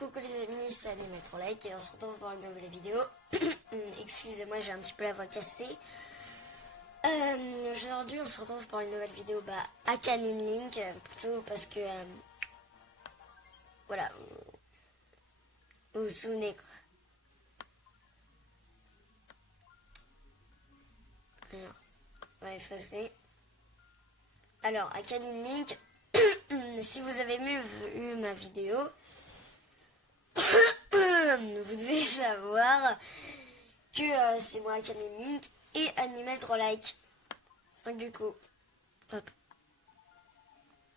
Coucou les amis, salut Maître Like et on se retrouve pour une nouvelle vidéo. Excusez-moi, j'ai un petit peu la voix cassée. Aujourd'hui on se retrouve pour une nouvelle vidéo à Canyon Link, plutôt parce que voilà, vous vous souvenez quoi. Alors, on va effacer. Alors à Canyon Link, si vous avez vu ma vidéo, vous devez savoir que c'est moi Canyon Link et Animal Like. Donc du coup, hop,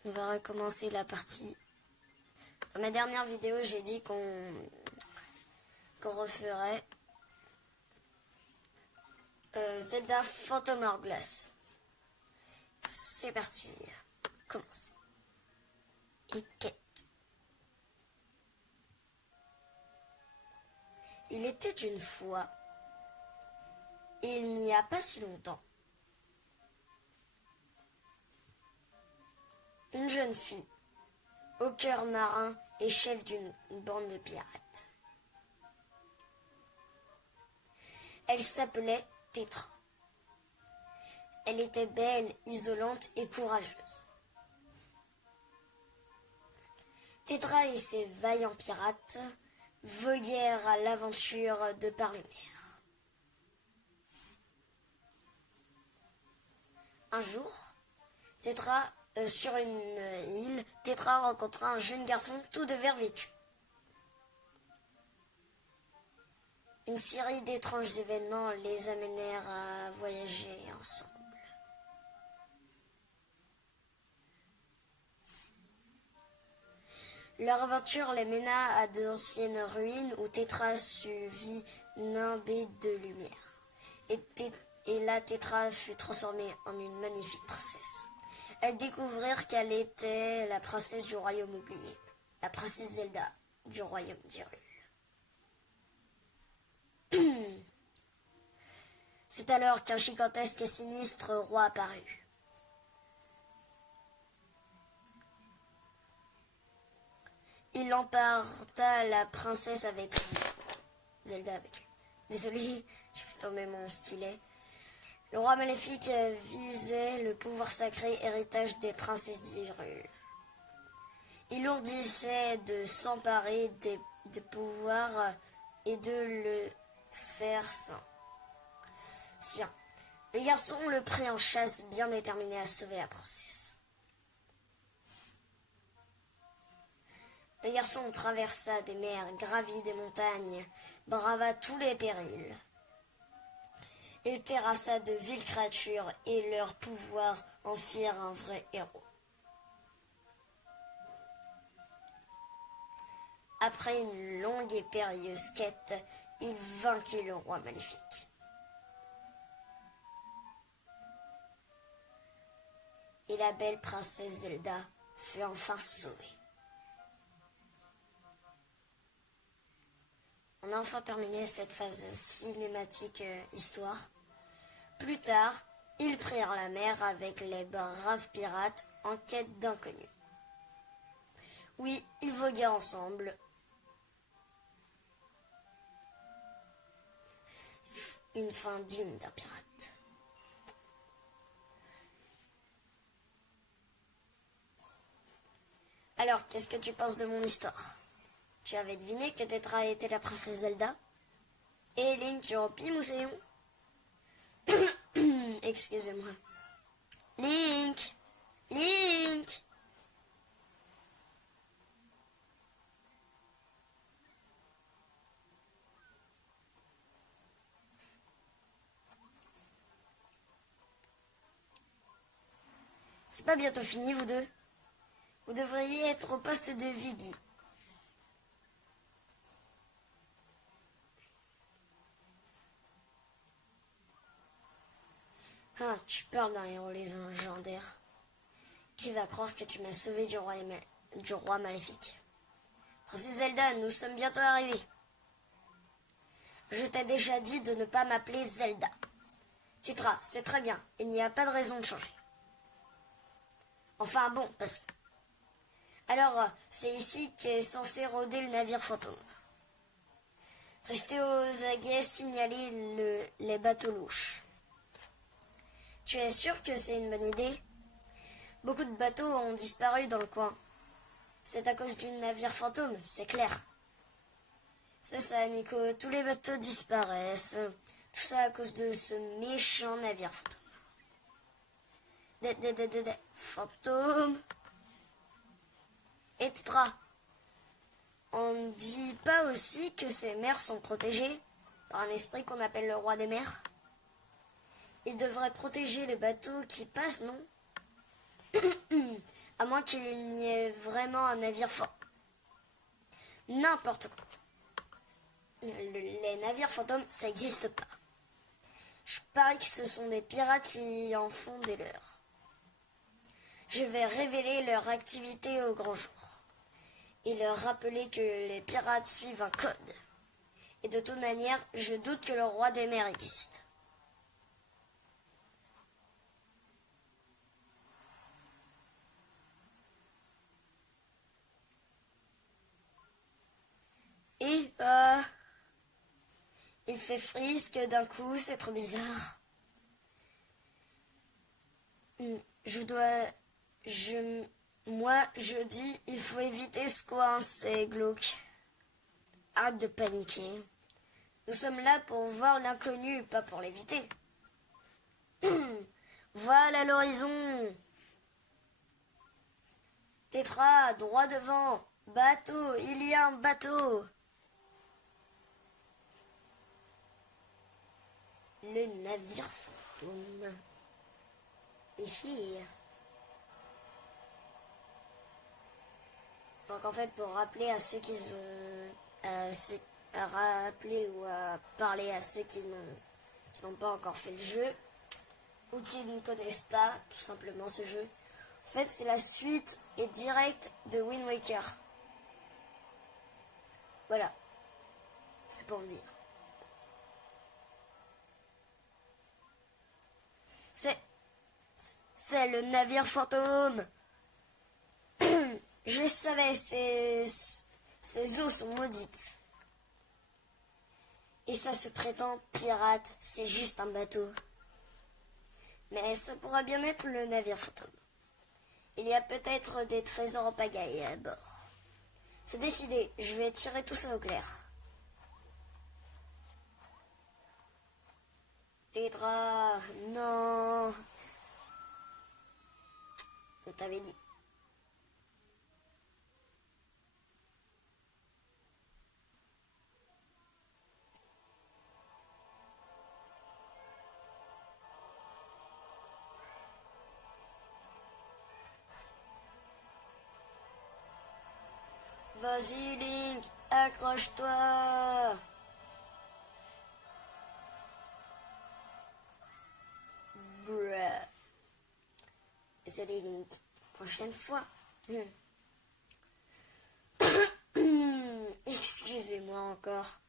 on va recommencer la partie. Dans ma dernière vidéo, j'ai dit qu'on referait Zelda Phantom Hourglass. C'est parti, commence. Et quête. Il était une fois, et il n'y a pas si longtemps, une jeune fille, au cœur marin et chef d'une bande de pirates. Elle s'appelait Tetra. Elle était belle, isolante et courageuse. Tetra et ses vaillants pirates voguèrent à l'aventure de par les mers. Un jour, sur une île, Tetra rencontra un jeune garçon tout de vert vêtu. Une série d'étranges événements les amenèrent à voyager ensemble. Leur aventure les mena à d'anciennes ruines où Tetra se vit nimbée de lumière. Et là, Tetra fut transformée en une magnifique princesse. Elles découvrirent qu'elle était la princesse du royaume oublié, la princesse Zelda du royaume d'Hyrule. C'est alors qu'un gigantesque et sinistre roi apparut. Il emporta la princesse avec lui. Zelda avec lui. Désolé, j'ai fait tomber mon stylet. Le roi maléfique visait le pouvoir sacré héritage des princesses d'Hyrule. Il ourdissait de s'emparer des pouvoirs et de le faire sien. Le garçon le prit en chasse, bien déterminé à sauver la princesse. Le garçon traversa des mers, gravit des montagnes, brava tous les périls. Il terrassa de viles créatures et leurs pouvoirs en firent un vrai héros. Après une longue et périlleuse quête, il vainquit le roi maléfique. Et la belle princesse Zelda fut enfin sauvée. On a enfin terminé cette phase cinématique histoire. Plus tard, ils prirent la mer avec les braves pirates en quête d'inconnus. Oui, ils voguaient ensemble. Une fin digne d'un pirate. Alors, qu'est-ce que tu penses de mon histoire ? Tu avais deviné que Tetra était la princesse Zelda? Et Link, tu remplis Mousséon? Excusez-moi. Link! Link! C'est pas bientôt fini, vous deux? Vous devriez être au poste de Viggy. Ah, tu parles d'un héros légendaire. Qui va croire que tu m'as sauvé du roi maléfique? Princesse Zelda, nous sommes bientôt arrivés. Je t'ai déjà dit de ne pas m'appeler Zelda. Tetra, c'est très bien, il n'y a pas de raison de changer. Enfin bon, parce que... Alors, c'est ici qu'est censé rôder le navire fantôme. Restez aux aguets, signalez les bateaux louches. Tu es sûr que c'est une bonne idée? Beaucoup de bateaux ont disparu dans le coin. C'est à cause du navire fantôme, c'est clair. C'est ça, Nico, tous les bateaux disparaissent. Tout ça à cause de ce méchant navire fantôme. Fantôme. Extra. On ne dit pas aussi que ces mers sont protégées par un esprit qu'on appelle le roi des mers? Il devrait protéger les bateaux qui passent, non? À moins qu'il n'y ait vraiment un navire fort. N'importe quoi. Les navires fantômes, ça n'existe pas. Je parie que ce sont des pirates qui en font des leurs. Je vais révéler leur activité au grand jour et leur rappeler que les pirates suivent un code. Et de toute manière, je doute que le roi des mers existe. Et il fait frisque d'un coup, c'est trop bizarre. Moi, je dis, il faut éviter ce coin, c'est glauque. Arrête de paniquer. Nous sommes là pour voir l'inconnu, pas pour l'éviter. Voilà l'horizon. Tétra, droit devant. Bateau, il y a un bateau. Le navire fantôme. Ici. Donc en fait, pour rappeler à ceux qui ont... à rappeler ou à parler à ceux qui n'ont pas encore fait le jeu, ou qui ne connaissent pas tout simplement ce jeu. En fait, c'est la suite et directe de Wind Waker. Voilà. C'est pour vous dire. C'est le navire fantôme. Je savais, ces eaux sont maudites. Et ça se prétend pirate, c'est juste un bateau. Mais ça pourra bien être le navire fantôme. Il y a peut-être des trésors en pagaille à bord. C'est décidé, je vais tirer tout ça au clair. Tétra, non. On t'avait dit. Vas-y Link, accroche-toi. Bruh. Désolé Link, prochaine fois. Excusez-moi encore.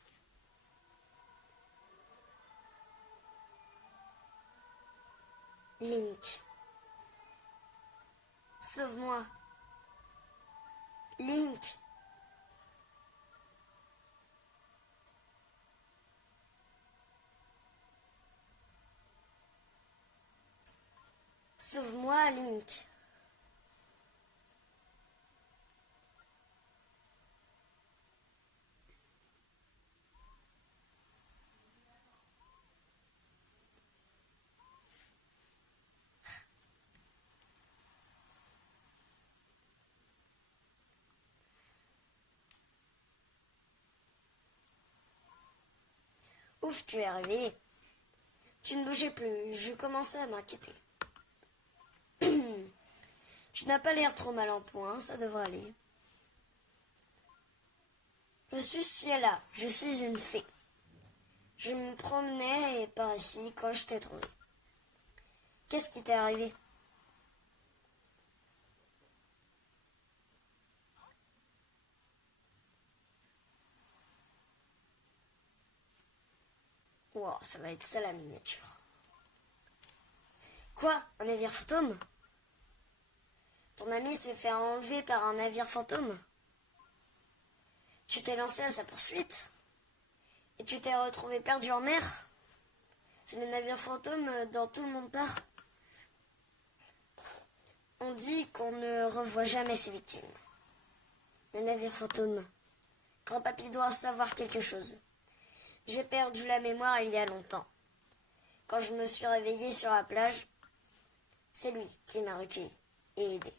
Link. Sauve-moi. Link. Sauve-moi, Link. Ouf, tu es arrivé. Tu ne bougeais plus, je commençais à m'inquiéter. Tu n'as pas l'air trop mal en point, ça devrait aller. Je suis Ciela, je suis une fée. Je me promenais par ici quand je t'ai trouvé. Qu'est-ce qui t'est arrivé? Wow, ça va être ça la miniature. Quoi? Un navire fantôme? Ton ami s'est fait enlever par un navire fantôme. Tu t'es lancé à sa poursuite. Et tu t'es retrouvé perdu en mer. C'est le navire fantôme dont tout le monde part. On dit qu'on ne revoit jamais ses victimes. Le navire fantôme. Grand-papy doit savoir quelque chose. J'ai perdu la mémoire il y a longtemps. Quand je me suis réveillée sur la plage, c'est lui qui m'a recueilli et aidé.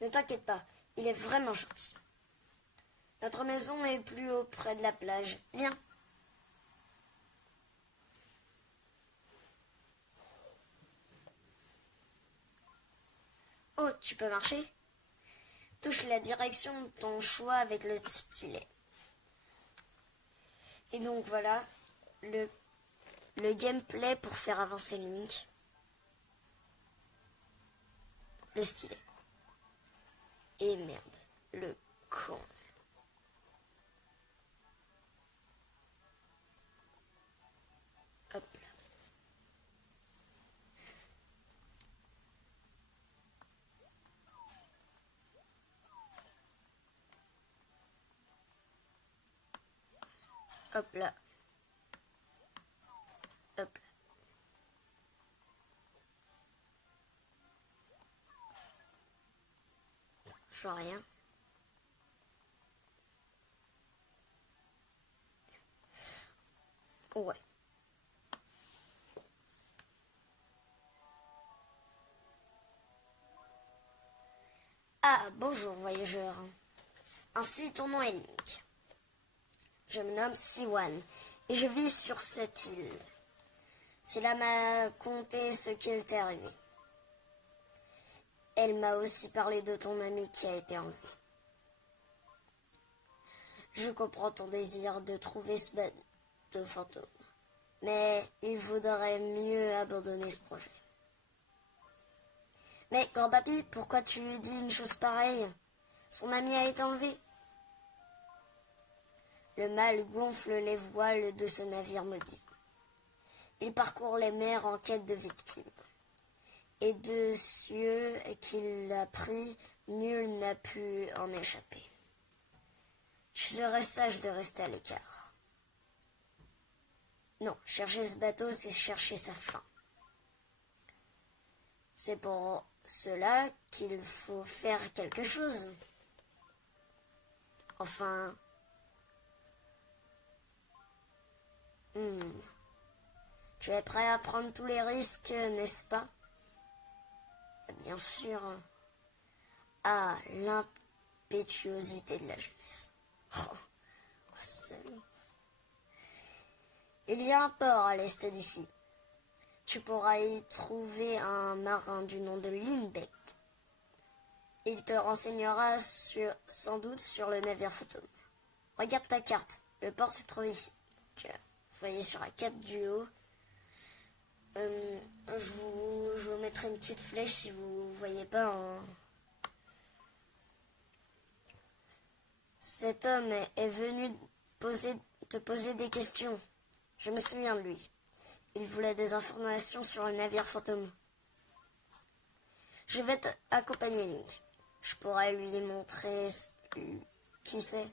Ne t'inquiète pas, il est vraiment gentil. Notre maison est plus haut près de la plage. Viens. Oh, tu peux marcher? Touche la direction de ton choix avec le stylet. Et donc voilà le gameplay pour faire avancer Link. Le stylet. Et merde, le con. Hop là. Hop là. Hop là. Je vois rien. Ouais. Ah, bonjour voyageur. Ainsi ton nom est Link. Je me nomme Siwan et je vis sur cette île. Cela m'a conté ce qu'il t'est arrivé. Elle m'a aussi parlé de ton ami qui a été enlevé. Je comprends ton désir de trouver ce bateau fantôme, mais il vaudrait mieux abandonner ce projet. Mais grand-papy, pourquoi tu lui dis une chose pareille? Son ami a été enlevé. Le mal gonfle les voiles de ce navire maudit. Il parcourt les mers en quête de victimes. Et de ceux qu'il a pris, nul n'a pu en échapper. Je serais sage de rester à l'écart. Non, chercher ce bateau, c'est chercher sa fin. C'est pour cela qu'il faut faire quelque chose. Enfin... Tu es prêt à prendre tous les risques, n'est-ce pas? Bien sûr. Ah, l'impétuosité de la jeunesse. Oh, salaud. Il y a un port à l'est d'ici. Tu pourras y trouver un marin du nom de Lindbeck. Il te renseignera sans doute sur le navire fantôme. Regarde ta carte. Le port se trouve ici. Donc, vous voyez sur la carte du haut. Je vous mettrai une petite flèche si vous voyez pas. Cet homme est venu te poser des questions. Je me souviens de lui. Il voulait des informations sur le navire fantôme. Je vais t'accompagner, Link. Je pourrais lui montrer qui c'est.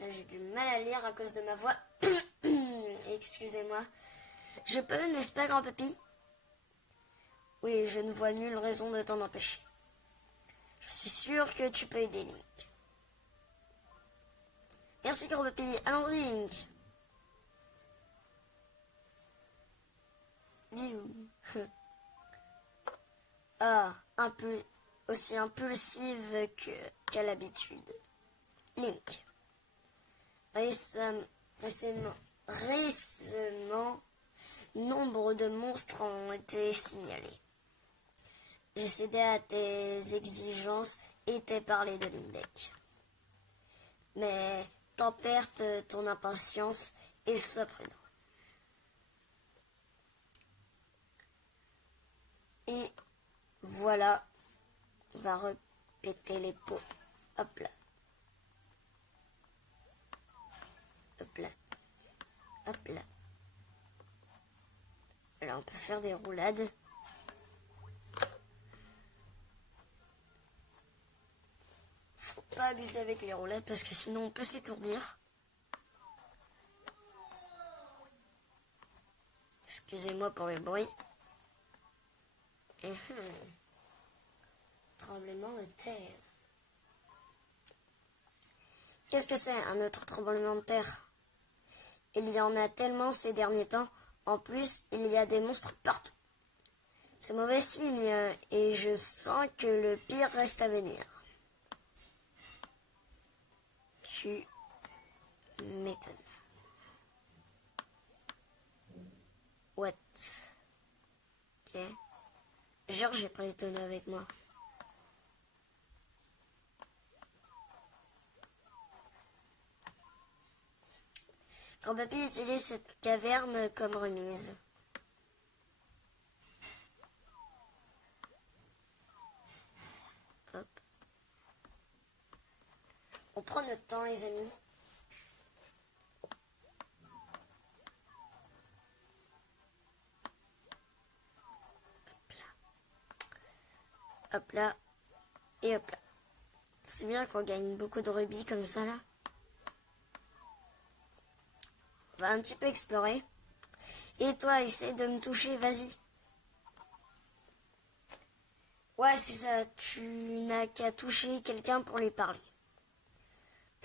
Là, j'ai du mal à lire à cause de ma voix. Excusez-moi. Je peux, n'est-ce pas, grand-papy? Oui, je ne vois nulle raison de t'en empêcher. Je suis sûr que tu peux aider Link. Merci, grand-papy. Allons-y, Link. Ah, un peu aussi impulsive qu'à l'habitude. Link. Récemment, nombre de monstres ont été signalés. J'ai cédé à tes exigences et t'ai parlé de Lindbeck. Mais tempère ton impatience et sois prudent. Et voilà, on va répéter les pots. Hop là. Hop là. Hop là. Là, on peut faire des roulades. pas abuser avec les roulettes parce que sinon on peut s'étourdir. Excusez-moi pour le bruit. Tremblement de terre. Qu'est-ce que c'est un autre tremblement de terre? Il y en a tellement ces derniers temps. En plus, il y a des monstres partout. C'est mauvais signe et je sens que le pire reste à venir. Tu m'étonnes. What? Ok. Genre, j'ai pas les tonneaux avec moi. Grand-papy utilise cette caverne comme remise. Hop. On prend notre temps, les amis. Hop là. Et hop là. C'est bien qu'on gagne beaucoup de rubis comme ça, là. On va un petit peu explorer. Et toi, essaie de me toucher, vas-y. Ouais, c'est ça. Tu n'as qu'à toucher quelqu'un pour lui parler.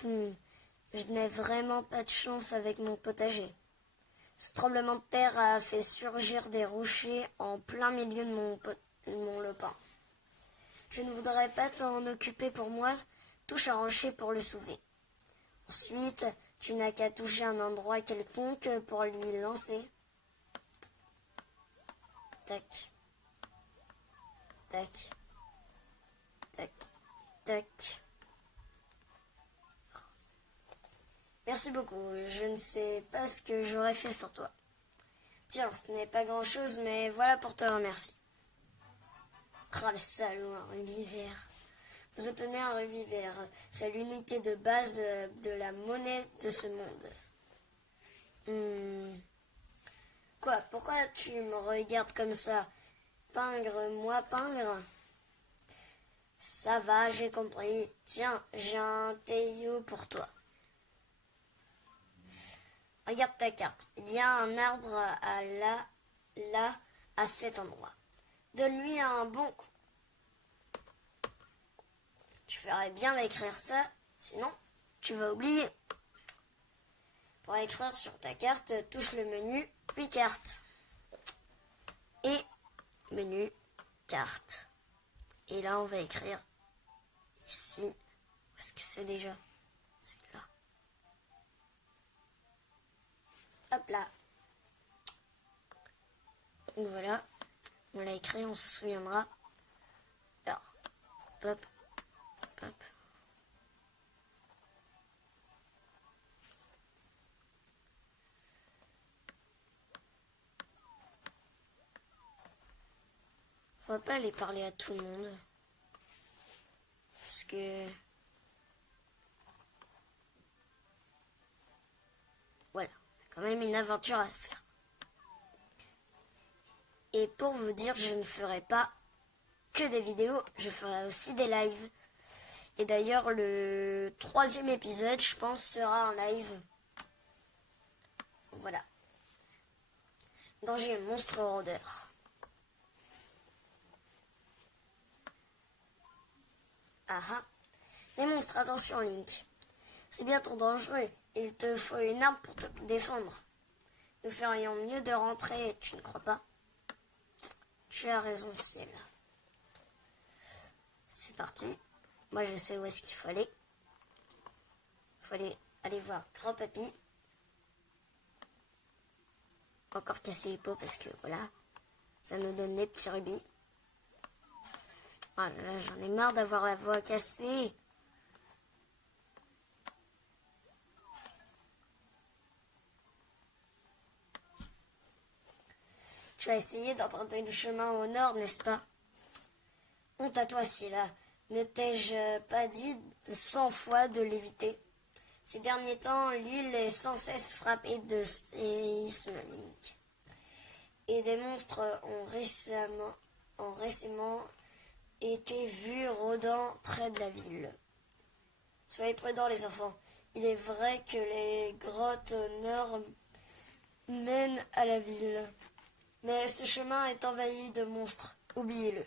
Je n'ai vraiment pas de chance avec mon potager. Ce tremblement de terre a fait surgir des rochers en plein milieu de mon lopin. Je ne voudrais pas t'en occuper pour moi. Touche un rocher pour le soulever. Ensuite, tu n'as qu'à toucher un endroit quelconque pour l'y lancer. Tac. Tac. Tac. Tac. Merci beaucoup. Je ne sais pas ce que j'aurais fait sans toi. Tiens, ce n'est pas grand-chose, mais voilà pour te remercier. Oh le salaud, un rubis vert. Vous obtenez un rubis vert. C'est l'unité de base de la monnaie de ce monde. Quoi? Pourquoi tu me regardes comme ça? Pingre-moi, pingre? Ça va, j'ai compris. Tiens, j'ai un Théo pour toi. Regarde ta carte. Il y a un arbre là, à cet endroit. Donne-lui un bon coup. Tu ferais bien d'écrire ça, sinon tu vas oublier. Pour écrire sur ta carte, touche le menu, puis carte. Et menu, carte. Et là, on va écrire ici. Où est-ce que c'est déjà? C'est là. Hop là. Donc voilà. On l'a écrit, on se souviendra. Alors, hop, hop. On va pas aller parler à tout le monde. Parce que... Voilà, quand même une aventure à faire. Et pour vous dire, je ne ferai pas que des vidéos, je ferai aussi des lives. Et d'ailleurs, le 3e épisode, je pense, sera en live. Voilà. Danger monstre rôdeur. Ah ah. Les monstres, attention Link. C'est bien trop dangereux. Il te faut une arme pour te défendre. Nous ferions mieux de rentrer, tu ne crois pas? Tu as raison, ciel. C'est parti. Moi, je sais où est-ce qu'il faut aller. Il faut aller voir grand-papy. Encore casser les pots parce que, voilà, ça nous donne des petits rubis. Oh là là, j'en ai marre d'avoir la voix cassée. Tu as essayé d'emprunter le chemin au nord, n'est-ce pas? Honte à toi, Scylla. Ne t'ai-je pas dit 100 fois de l'éviter? Ces derniers temps, l'île est sans cesse frappée de séismes. Et des monstres ont récemment été vus rôdant près de la ville. Soyez prudents les enfants. Il est vrai que les grottes au nord mènent à la ville. Mais ce chemin est envahi de monstres. Oubliez-le.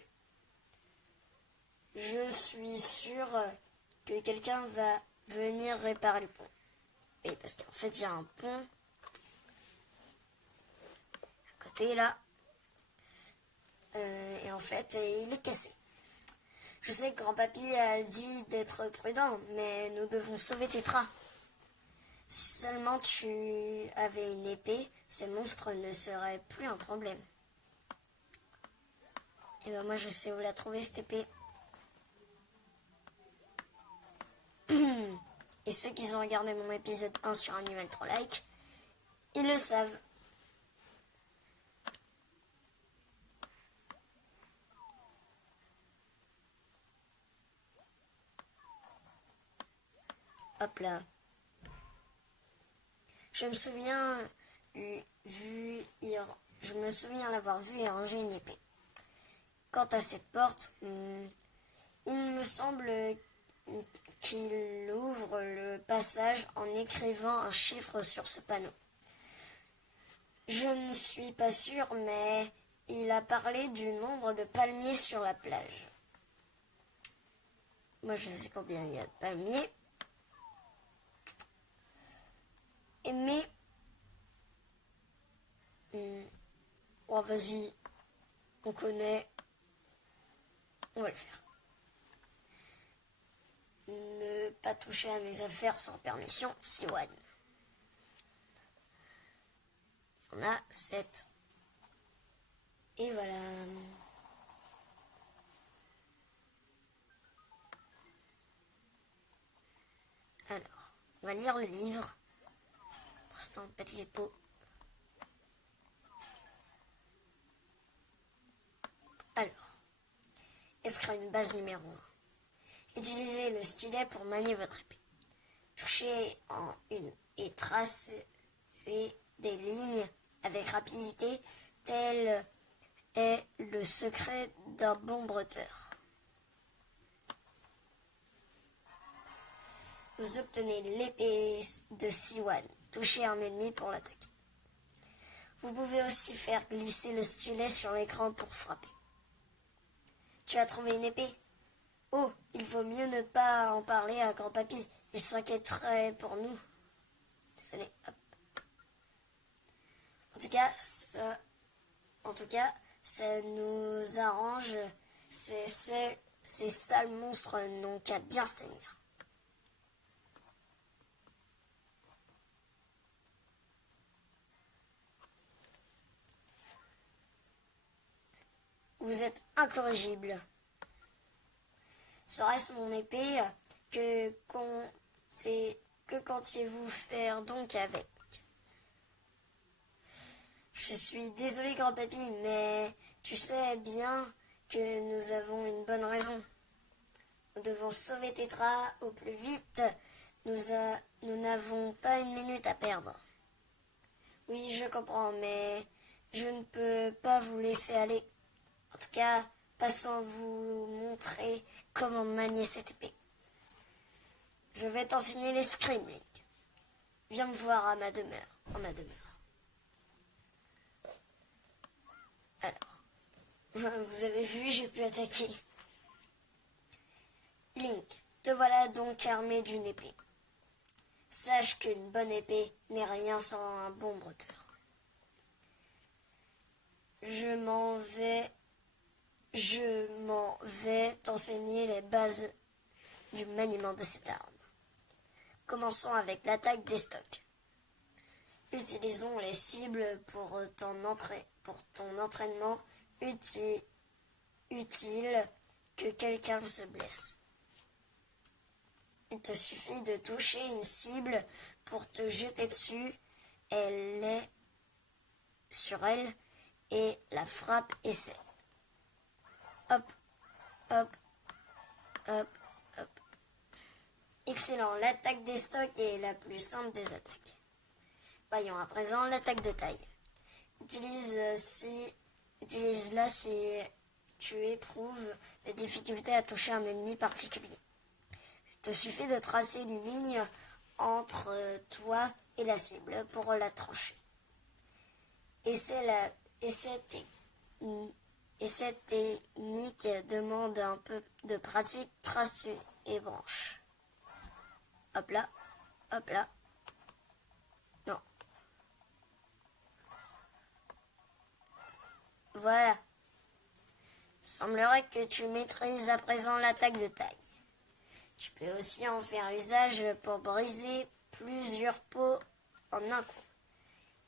Je suis sûre que quelqu'un va venir réparer le pont. Oui, parce qu'en fait, il y a un pont à côté là. Et en fait, il est cassé. Je sais que grand-papy a dit d'être prudent, mais nous devons sauver Tétra. Si seulement tu avais une épée, ces monstres ne seraient plus un problème. Et ben moi je sais où la trouver cette épée. Et ceux qui ont regardé mon épisode 1 sur Animal Troll Like, ils le savent. Hop là. Je me souviens l'avoir vu et ranger une épée. Quant à cette porte, il me semble qu'il ouvre le passage en écrivant un chiffre sur ce panneau. Je ne suis pas sûre, mais il a parlé du nombre de palmiers sur la plage. Moi, je sais combien il y a de palmiers. Mais... oh, vas-y. On connaît. On va le faire. Ne pas toucher à mes affaires sans permission, Siwan. On a 7. Et voilà. Alors, on va lire le livre. Pour l'instant, on pète les pots. Alors, escrime base numéro 1. Utilisez le stylet pour manier votre épée. Touchez en une et tracez des lignes avec rapidité, tel est le secret d'un bon bretteur. Vous obtenez l'épée de Siwan. Touchez un ennemi pour l'attaquer. Vous pouvez aussi faire glisser le stylet sur l'écran pour frapper. Tu as trouvé une épée? Oh, il vaut mieux ne pas en parler à grand-papy. Il s'inquiéterait pour nous. Désolé. Hop. En tout cas, ça nous arrange. Ces sales monstres n'ont qu'à bien se tenir. Vous êtes incorrigible. Serait-ce mon épée? Que comptiez-vous faire donc avec? Je suis désolé, grand-papy, mais tu sais bien que nous avons une bonne raison. Nous devons sauver Tétra au plus vite. Nous n'avons pas une minute à perdre. Oui, je comprends, mais je ne peux pas vous laisser aller. En tout cas, pas sans vous montrer comment manier cette épée. Je vais t'enseigner l'escrime, Link. Viens me voir en ma demeure. Alors, vous avez vu, j'ai pu attaquer. Link, te voilà donc armé d'une épée. Sache qu'une bonne épée n'est rien sans un bon bretteur. Je m'en vais t'enseigner les bases du maniement de cette arme. Commençons avec l'attaque des stocks. Utilisons les cibles pour ton entraînement utile que quelqu'un se blesse. Il te suffit de toucher une cible pour te jeter dessus, elle est sur elle et la frappe essaie. Hop, hop, hop, hop. Excellent, l'attaque des stocks est la plus simple des attaques. Voyons à présent l'attaque de taille. Utilise-la si tu éprouves des difficultés à toucher un ennemi particulier. te suffit de tracer une ligne entre toi et la cible pour la trancher. Et cette technique demande un peu de pratique, trace et branche. Hop là, hop là. Non. Voilà. Semblerait que tu maîtrises à présent l'attaque de taille. Tu peux aussi en faire usage pour briser plusieurs pots en un coup.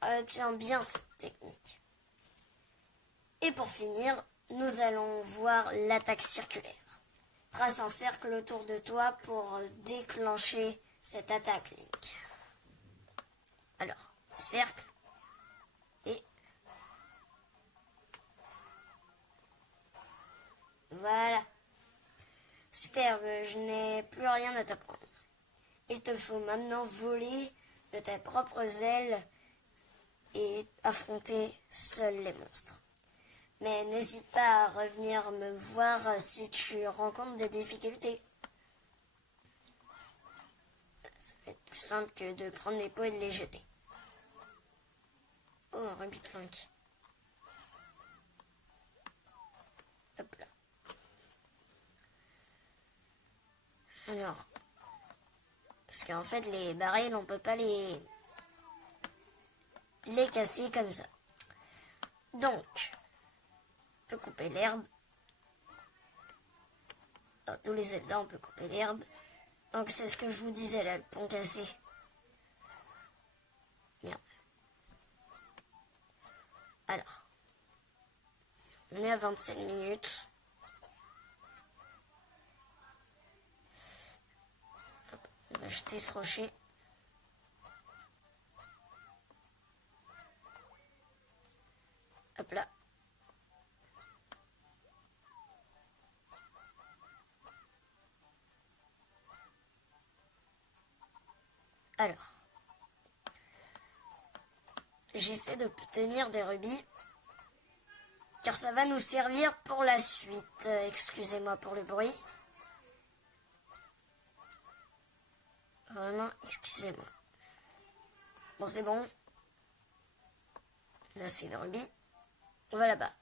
Retiens bien cette technique. Et pour finir, nous allons voir l'attaque circulaire. Trace un cercle autour de toi pour déclencher cette attaque, Link. Alors, cercle et voilà. Superbe, je n'ai plus rien à t'apprendre. Il te faut maintenant voler de tes propres ailes et affronter seuls les monstres. Mais n'hésite pas à revenir me voir si tu rencontres des difficultés. Ça va être plus simple que de prendre les pots et de les jeter. Oh, un rubis de 5. Hop là. Alors, parce qu'en fait, les barils, on peut pas les casser comme ça. Donc, on peut couper l'herbe. Dans tous les Zelda, on peut couper l'herbe. Donc, c'est ce que je vous disais là, le pont cassé. Merde. Alors, on est à 27 minutes. Hop, on va jeter ce rocher. Hop là. Alors, j'essaie d'obtenir des rubis, car ça va nous servir pour la suite. Excusez-moi pour le bruit. Vraiment, excusez-moi. Bon, c'est bon. Là, c'est de rubis. On va là-bas.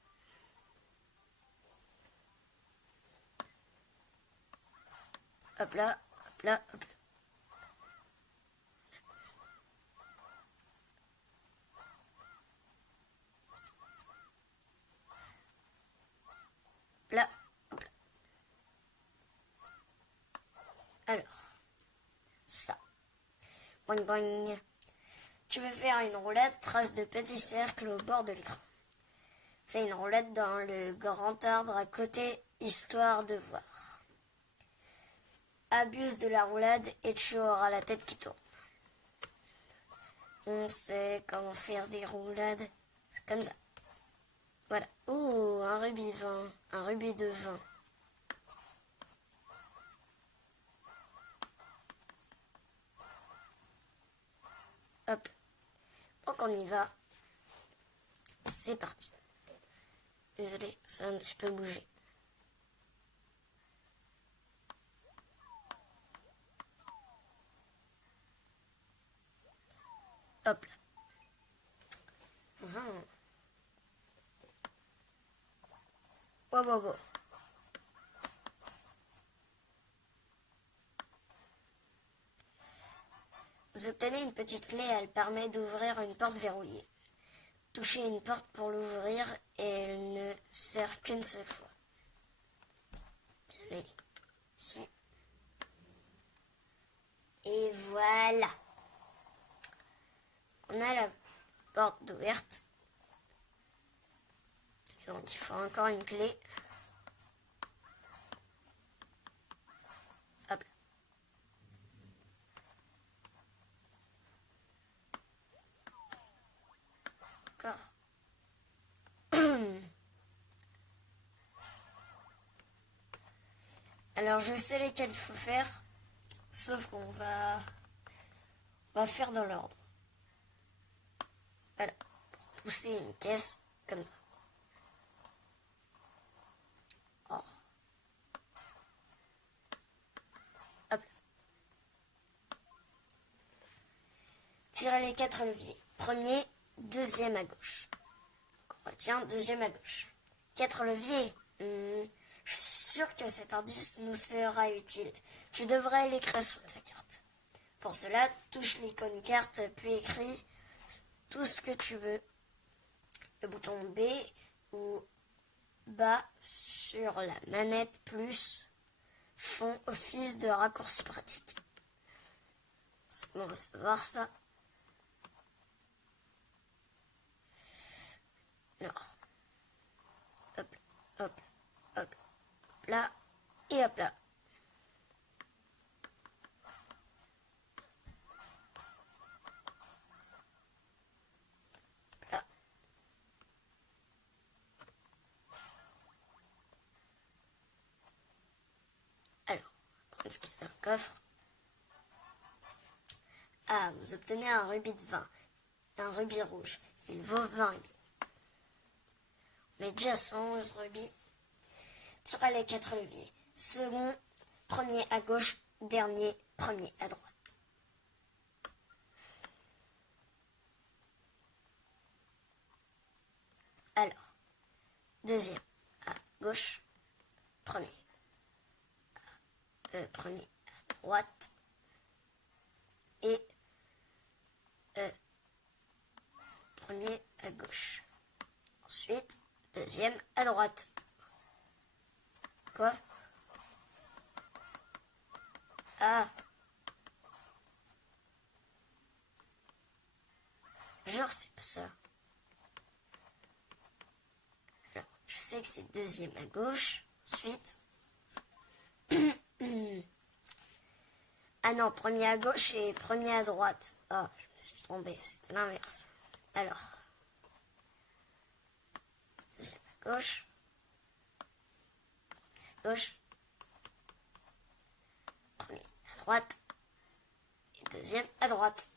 Hop là, hop là, hop là. Là, hop là. Alors, ça. Boing boing. Tu veux faire une roulade, trace de petits cercles au bord de l'écran. Fais une roulade dans le grand arbre à côté, histoire de voir. Abuse de la roulade et tu auras la tête qui tourne. On sait comment faire des roulades. C'est comme ça. Voilà. Oh, un rubis 20. Un rubis de 20. Hop. Donc on y va. C'est parti. Désolé, ça a un petit peu bougé. Hop là. Wow, wow, wow. Vous obtenez une petite clé, elle permet d'ouvrir une porte verrouillée. Touchez une porte pour l'ouvrir et elle ne sert qu'une seule fois. Allez, ici. Et voilà. On a la porte ouverte. Donc il faut encore une clé. Hop. Encore. Alors je sais lesquels il faut faire, sauf qu'on va faire dans l'ordre. Voilà, pour pousser une caisse comme ça. Or. Hop. les 4 leviers. Premier, deuxième à gauche. On retient deuxième à gauche. 4 leviers. Je suis sûre que cet indice nous sera utile. Tu devrais l'écrire sur ta carte. Pour cela, touche l'icône carte, puis écris tout ce que tu veux. Le bouton B ou bas sur la manette plus font office de raccourci pratique. C'est bon, on va savoir ça. Alors, hop, hop, hop, là, et hop là. Là. Alors, prendre ce qu'il y a dans le coffre. Ah, vous obtenez un rubis de 20, un rubis rouge. Il vaut 20 rubis. On met déjà 111 rubis. Tirez les 4 leviers. Second, premier à gauche, dernier, premier à droite. Alors, deuxième à gauche, premier. Premier à droite. Et premier à gauche. Ensuite, deuxième à droite. Quoi? Ah. Genre, c'est pas ça. Alors, je sais que c'est deuxième à gauche. Ensuite. Ah non, premier à gauche et premier à droite. Oh, je me suis trompée, c'était l'inverse. Alors. Deuxième à gauche. Premier à gauche. Premier à droite. Et deuxième à droite.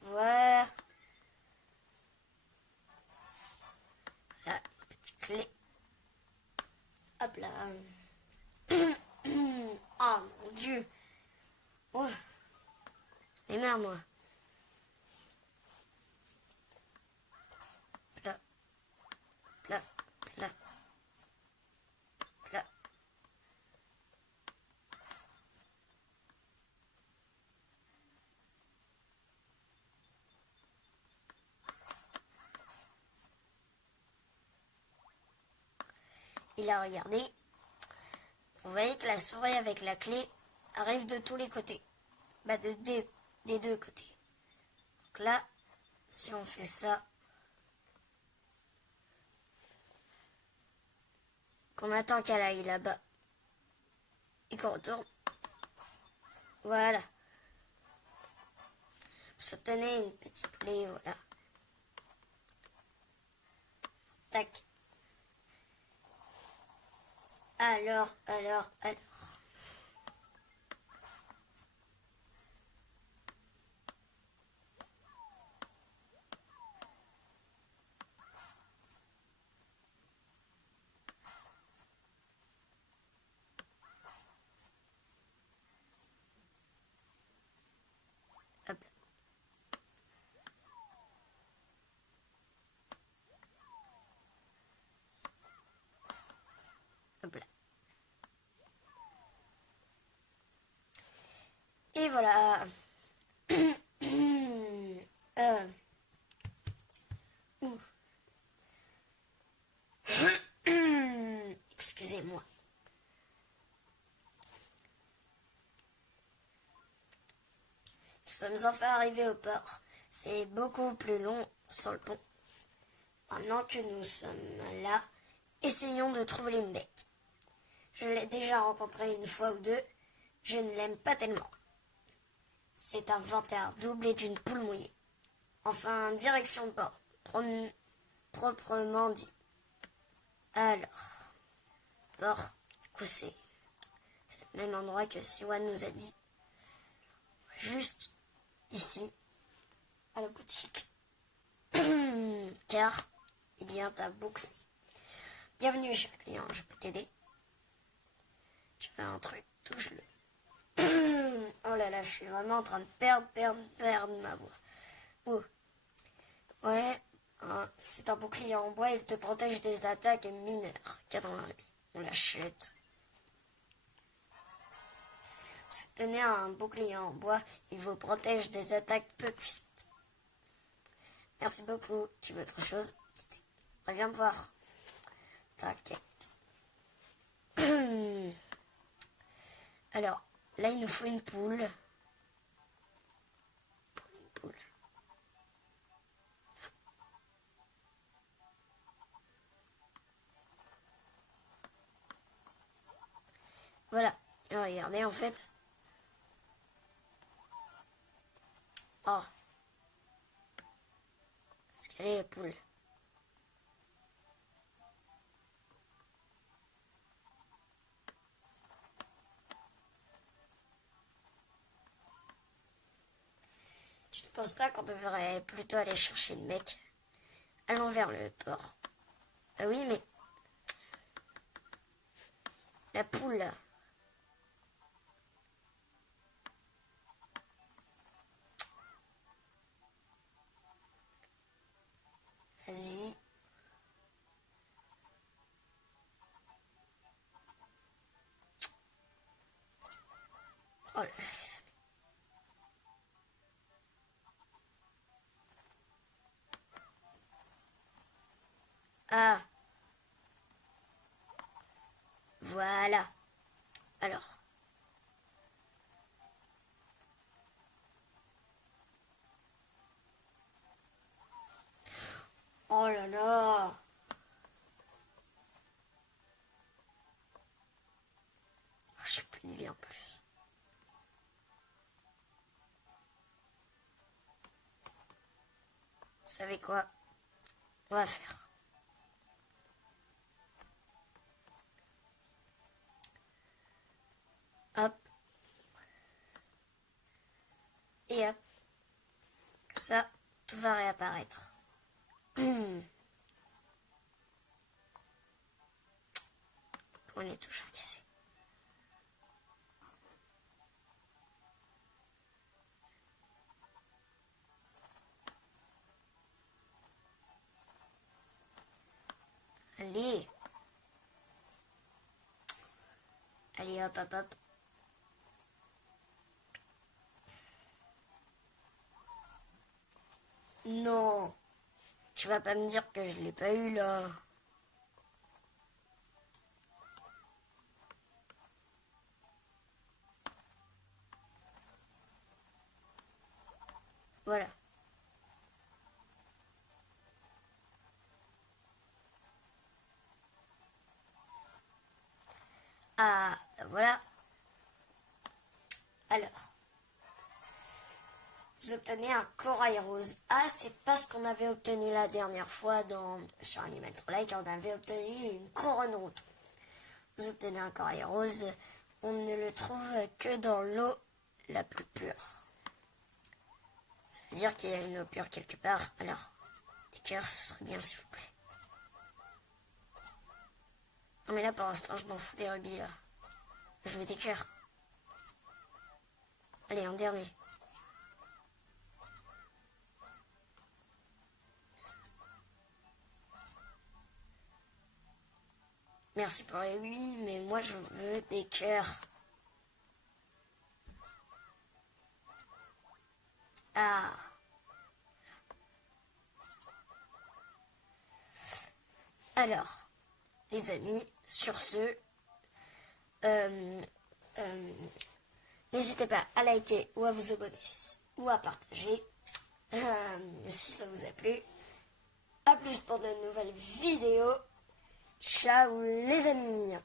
Voilà. Là, une petite clé. Hop là. Oh mon Dieu. Oh. Les mains, moi. Plat. Plat. Plat. Plat. Il a regardé. Vous voyez que la souris avec la clé arrive de tous les côtés. Bah des deux côtés. Donc là, si on fait ça, qu'on attend qu'elle aille là-bas et qu'on retourne, voilà. Vous obtenez une petite clé, voilà. Tac. Alors. Hop. Hop là. Et voilà. Excusez-moi. Nous sommes enfin arrivés au port. C'est beaucoup plus long sur le pont. Maintenant que nous sommes là, essayons de trouver Lindbeck. Je l'ai déjà rencontré une fois ou deux. Je ne l'aime pas tellement. C'est un vantard doublé d'une poule mouillée. Enfin, direction de port, proprement dit. Alors, port, du coup c'est le même endroit que Siwan nous a dit. Juste ici, à la boutique. Car il y a un bouclier. Bienvenue, cher client, je peux t'aider? Je fais un truc, touche-le. Oh là là, je suis vraiment en train de perdre ma voix. Oh. Ouais, hein, c'est un bouclier en bois, il te protège des attaques mineures qu'il y a dans la rue. On l'achète. Vous obtenez un bouclier en bois, il vous protège des attaques peu puissantes. Merci beaucoup. Tu veux autre chose? Reviens me voir. T'inquiète. Alors, là, il nous faut une poule. Une poule. Voilà. Et regardez, en fait. Oh. Parce qu'elle est la poule. Je ne pense pas qu'on devrait plutôt aller chercher le mec? Allons vers le port. Ah oui, mais... La poule, là. Vas-y. Oh là. Ah. Voilà. Alors. Oh là là. Oh, je suis plus nulle en plus. Vous savez quoi? On va faire. Hop. Et hop. Comme ça, tout va réapparaître. On est toujours cassé. Allez. Allez, hop, hop, hop. Non. Tu vas pas me dire que je l'ai pas eu, là. Voilà. Ah, voilà. Alors. Vous obtenez un corail rose. Ah, c'est pas ce qu'on avait obtenu la dernière fois sur Animal Like. On avait obtenu une couronne rouge. Vous obtenez un corail rose. On ne le trouve que dans l'eau la plus pure. Ça veut dire qu'il y a une eau pure quelque part. Alors, les cœurs, ce serait bien, s'il vous plaît. Non, mais là, pour l'instant, je m'en fous des rubis, là. Je veux des cœurs. Allez, un dernier. Merci pour les rubis, mais moi, je veux des cœurs. Ah. Alors, les amis, sur ce, n'hésitez pas à liker ou à vous abonner ou à partager si ça vous a plu. A plus pour de nouvelles vidéos. Ciao les amis.